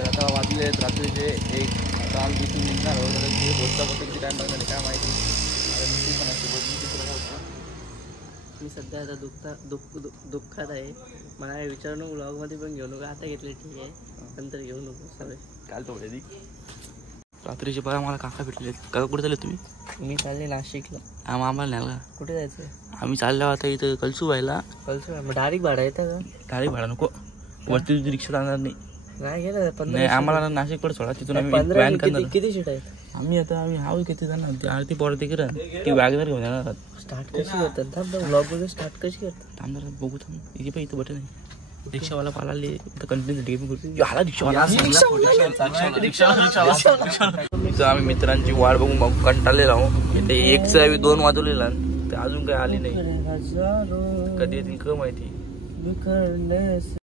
तर आता वाजले रात्रीचे 1. आता आम्ही तिथून निघणार आहोत. तिथे पोचता किती टाईम लागणार काय माहिती. आता पण असते मी सध्या आता दुःखात आहे. मला विचारू नको, ब्लॉगमध्ये पण घेऊ नको. आता घेतले ठीक आहे, नंतर घेऊ नको. सगळे काल थोडे रात्रीचे बघा मला काका भेटले. काका कुठे चालले तुम्ही? मी चालले नाशिकला. आम्हाला नाही का कुठे जायचं? आम्ही चाललो आता इथं कलसू व्हायला. मग डायरेक्ट भाडा येतं का? डायरेक्ट भाडा नको, वरती तुझी रिक्षा जाणार नाही. नाही गेलं 15. नाही आम्हाला नाशिक कडे सोडा, तिथून आम्ही 15 किती सीट आहेत? आम्ही हाऊ किती जाणार ती आरती पोरती करा ती वॅगनर घेऊन येणार. स्टार्ट कशी करतात? थांब ब्लॉग वगैरे स्टार्ट कशी करतात? थांब जरा बघू. थांब इथे पण इथं बटन आहे. रिक्षावाला पालाले इथं कंटिन्यू गेम करतो. हाला रिक्षावाला आम्ही मित्रांची वाट बघून कंटाळलेला आहो. इथे 1चा 2 वाजवलेला ते अजून काही आली नाही. कधी येतील का माहिती.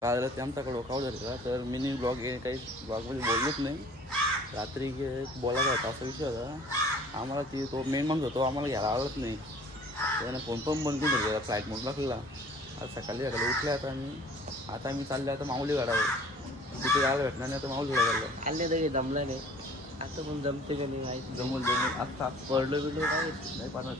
काल ते आमच्याकडे डोकाव झाला तर मिनी ब्लॉग काही ब्लॉगमध्ये बोललोच नाही. रात्री बोलायचा होता असा विषय होता आम्हाला. ती तो मेन माणूस होतो आम्हाला घ्यायला आवडत नाही. त्याने फोन पण बंद करून दिला, फ्लाईट मोड लागला. आज सकाळी उठले आता आम्ही चालले आता माऊली गाडावर. तिथे जायला भेटणार नाही आता माऊली गाडायला आले तर जमला नाही. आता पण जमते का नाही माहिती. जमून आता पडलो बिडलो काय नाही पाहणार.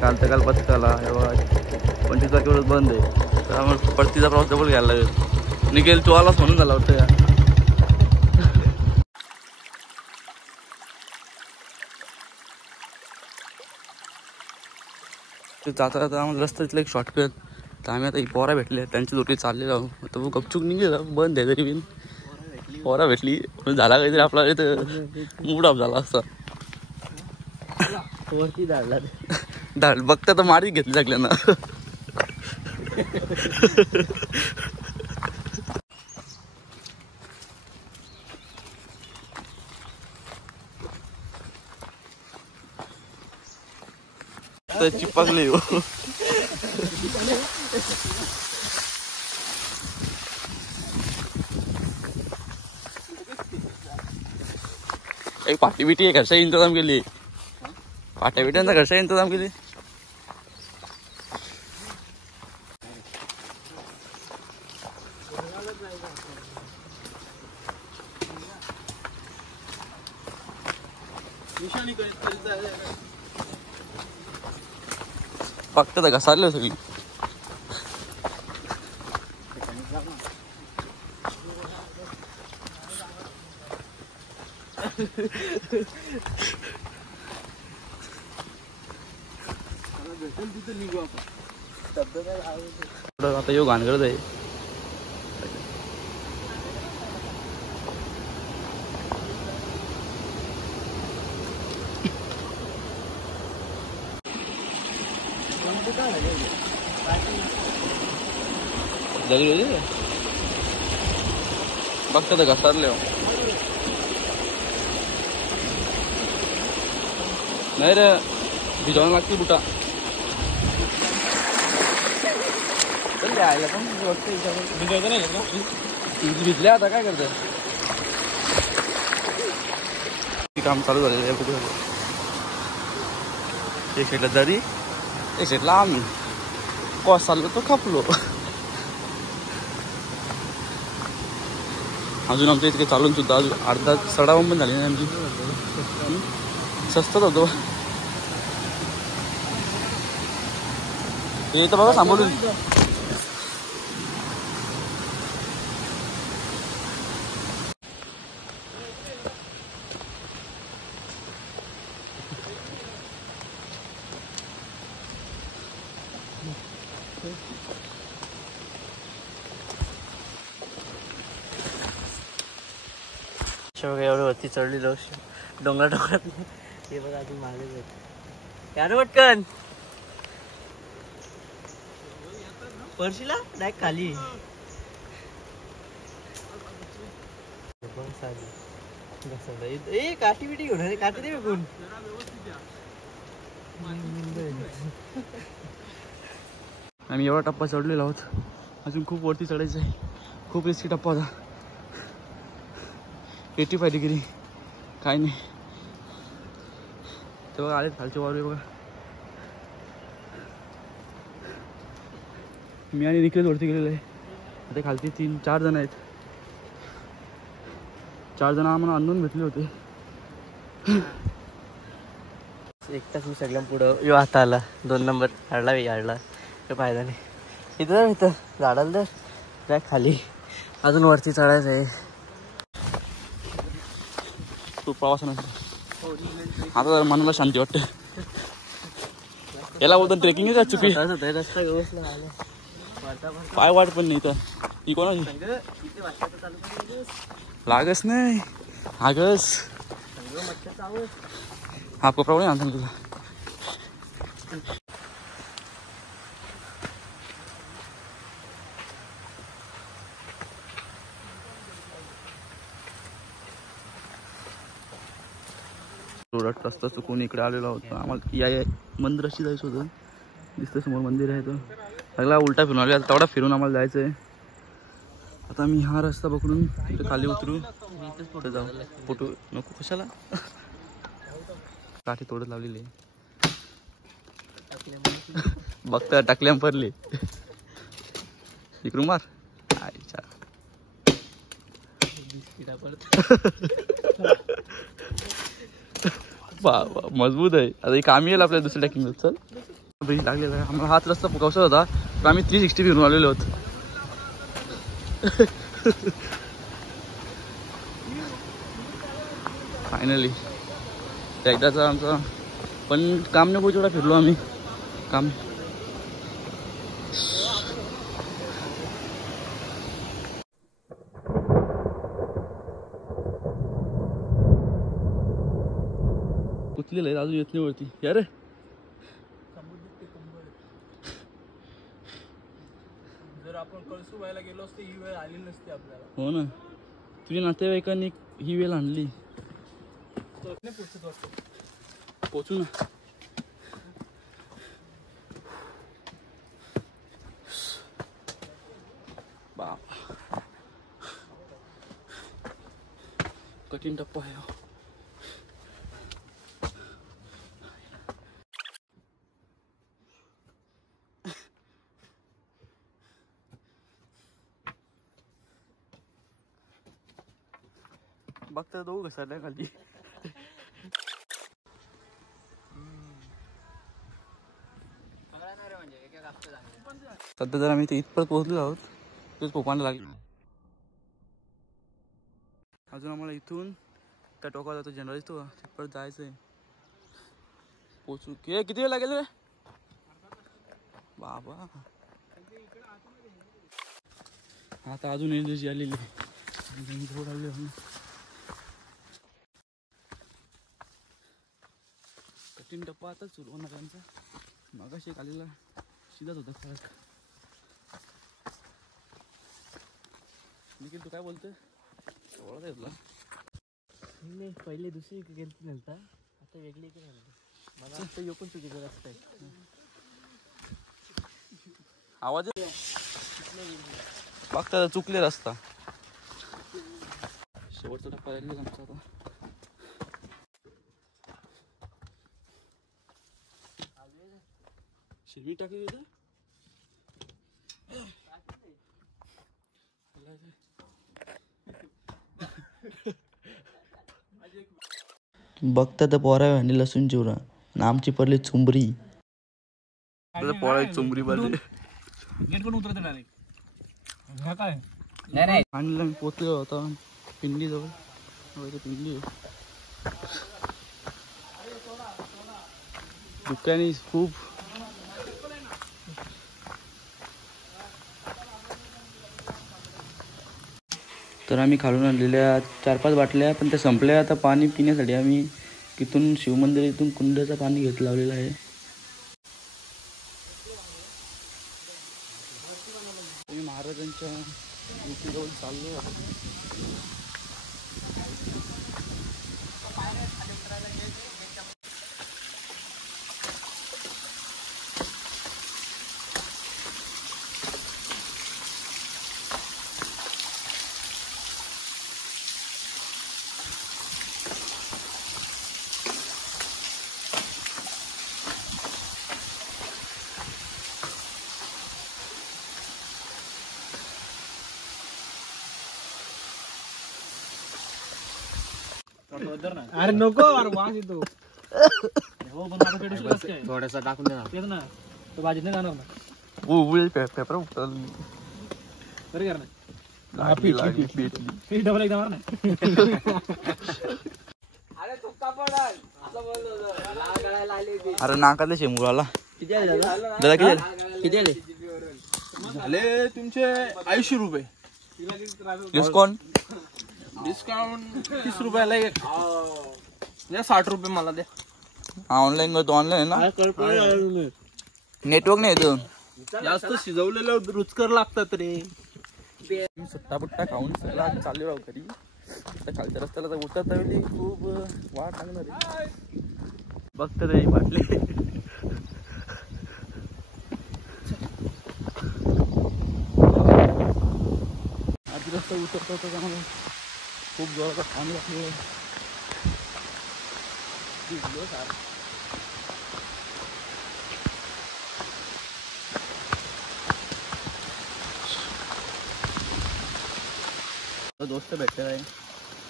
काल पथकाला 25 तारखेवर बंद आहे. त्यामुळे परतीचा प्रवास डबल घ्यायला लागेल. निघेल तू आलाच म्हणून झाला होता. जाता जाता आम्हाला रस्ता इथला एक शॉर्टकट. तर आम्ही आता पोरा भेटले त्यांची जोटी चाललेलो आहो. तर गपचूक निघेल बंद आहे तरी बिन पोरा भेटली झाला काहीतरी आपला इथं मूड ऑफ झाला असता. वरती धाड बघता तर मारी घेतली सगळ्यांना. चिपकले एक पार्टी बिटी आहे घरचा इंतजाम केली. पाट्या बिट्यांचा घरचा इंतजाम केली. फक्त तर घसारलं सगळी. आता यो घाणगडच आहे. बघता तर घसारले नाही रे भिजवायला लागते बुटा. आयला पण भिजवायचं नाही भिजले आता काय करत काम चालू झालेलं आहे. कुठे एक साईडला दरी एक साईडला आम्ही कॉस चाललो तो खपलो. अजून आमच्या इतके चालून सुद्धा अजून अर्धा सडा पण झाली नाही आमची. स्वस्तात होतो हे तर बघा सांभाळून. एवढं वरती चढलेलो डोंगरात हे बघा अजून मागेच आहेत यार पटकन परशीला डायरेक्ट खाली काठी बिटी घेऊन काठी दे कोण आम्ही एवढा टप्पा चढलेलो आहोत अजून खूप वरती चढायचं आहे खूप रिस्की टप्पा होता 85 डिग्री काय नाही ते बघा आले खालचे वारे बघा मी आणि निखिल वरती गेलेलो आहे आता खालती 3-4 जण आहेत 4 जण आम्हाला आणून भेटले होते एकटाच मी सगळ्यां पुढं यो आता आला 2 नंबर हाडला काही फायदा नाही इथं झाडाला तर जाय खाली अजून वरती चढायचं आहे खूप प्रवासानंतर आता जरा मनाला शांती वाटते याला बोलतो ट्रेकिंग आहे चुकी रस्ता व्यवस्थित पाय वाट पण नाही इथं ही कोणाची लागच नाही आगस हा प्रॉब्लेम आणतो तुला रोडात रस्ता चुकून इकडे आलेला होता आम्हाला या मंदिराशी जायचं होतं दिसतं समोर मंदिर आहे तर सगळा उलटा फिरून आला तेवढा फिरून आम्हाला जायचं आहे आता मी हा रस्ता पकडून तिथे खाली उतरू तिथे जाऊ फोटो नको कशाला काठी तोडत लावलेली बघता टाकल्या पडले इकडून मार आईच्या मजबूत आहे आता एक आम्ही येईल आपल्या दुसऱ्या टॅकिंग चल लागलेला आहे आम्हाला हाच रस्ता कसा होता तर आम्ही 360 फिरून आलेलो आहोत फायनली एकदाचा आमचा पण काम नाही पोहोचवढा फिरलो आम्ही काम कुठलेलं आहे अजून येत नाही वरती यार जर आपण कळसू व्हायला गेलो असतो ही वेळ आली नसती आपल्याला हो ना तुझ्या नातेवाईकांनी ही वेळ आणली पोचू ना बाप कठीण टप्पा आहे बघता दोघं घसरल्या खाली सध्या जर आम्ही ते इथपर्यंत पोहोचलो आहोत तेच पोपायला लागले अजून आम्हाला इथून त्या टोकाला जातो जनरल तो तिथपर्यंत जायचं आहे पोचू किती वेळ लागेल रे बाबा आता अजून एनर्जी आलेली कठीण टप्पा आता सुरू होणार त्यांचा मगाशी आलेला शिजाच होता फरक निखिल तू काय बोलतोय ओळख आहे तुला नाही पहिले दुसरी गेलती नंतर आता वेगळी की नाही मला वाटतं यो पण चुकीचा रस्ता आहे आवाज बघता चुकले रस्ता शेवटचा टप्पा राहिला आमचा आता शिरवी टाकली तिथं बघता तर पोरा आणि लसूण चिवरा आमची पडली चुंबरी पोरा चुंबरी पडली गेट पण उतरते डायरेक्ट ह्या काय आणि पोचलो होता पिंडी जवळ पिंडी दुकानी खूप तर आम्ही खालून आणलेल्या 4-5 बाटल्या, पण त्या संपल्या. आता पाणी पिण्यासाठी आम्ही इथून शिवमंदिर इथून कुंडाचं पाणी घेत लावलेलं आहे. मी महाराजांच्या मूर्तीजवळ चाललो आहे. अरे नको अरे वास येतो. हो पण आता पेटू शकत काय थोडासा टाकून दे ना. तेच ना तो भाजीत नाही जाणार ना. पेपर उठल बरं कर ना लागली. डबल एकदा मार ना. अरे नाकातले शेंगुराला किती आले दादा? दादा किती आले? किती आले? झाले तुमचे 80 रुपये. डिस्काउंट डिस्काउंट 30 रुपयाला एक. या 60 रुपये मला द्या. ऑनलाईन करतो. ऑनलाईन आहे ना, नेटवर्क नाही येतं. जास्त शिजवलेलं रुचकर लागतात रे. सुट्टा बुट्टा खाऊन सगळं आम्ही चाललो राहू घरी. आता खालच्या रस्त्याला तर उतरता वेळी खूप वाट लागणार आहे. बघत रे वाटले. आधी रस्ता उतरता होता त्यामुळे खूप जोराचं पाणी लागलं. दोस्त भेटले आहे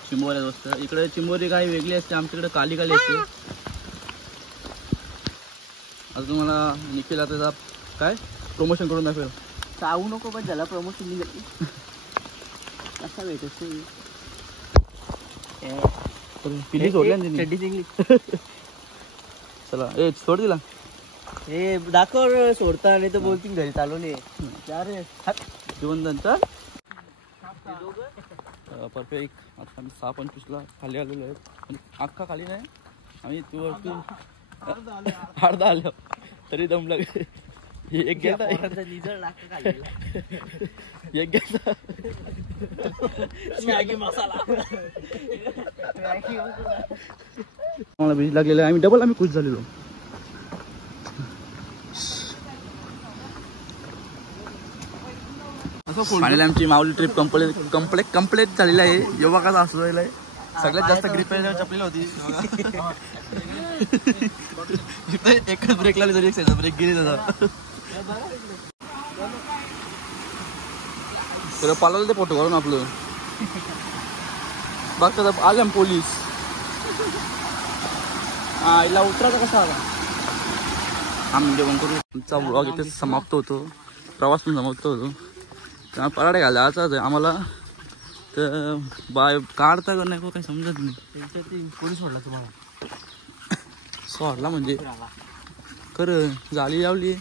चिंबोऱ्या दोस्त. इकडे चिंबोरी काही वेगळी असते, आमच्याकडे काली काली असते. आता तुम्हाला निखिल आता काय प्रमोशन करून दाखवेल. सांगू नको पण त्याला प्रमोशन निघाली. कसा भेटतो पिल्ली सोडल्या ना त्यांनी. चड्डी जिंकली. चला ए सोड दिला. हे दाखव सोडता नाही तर बोलतील घरी चालू नाही. अरे जीवनदानचा परफेक्ट. आता आम्ही 6:25ला खाली आलेलो आहे, पण अख्खा खाली नाही. आम्ही तू अर्धा आलो तरी दम लागेल. एक घ्यायचा एक घ्यायचा मॅगी मसाला. मला बीज लागलेलं आहे. आम्ही डबल आम्ही खुश झालेलो. फायनली आमची माऊली ट्रिप कम्प्लीट झालेली आहे. योगा कसा असू राहिला आहे. सगळ्यात जास्त ग्रिप चपलेली होती. एकच ब्रेक लागली तरी एक ब्रेक गेली दादा. तर पालाला ते फोटो काढून आपलं बघ आले पोलीस. हा इला उतरायचा कसा आला. आम्ही जेवण करू. तुमचा ब्लॉग इथे समाप्त होतो. प्रवास पण समाप्त होतो. त्यामुळे पराडे घाला आता आम्हाला तर बाय काढता का नाही काही समजत नाही. कोणी सोडला तुम्हाला? सोडला म्हणजे खरं जाळी लावली.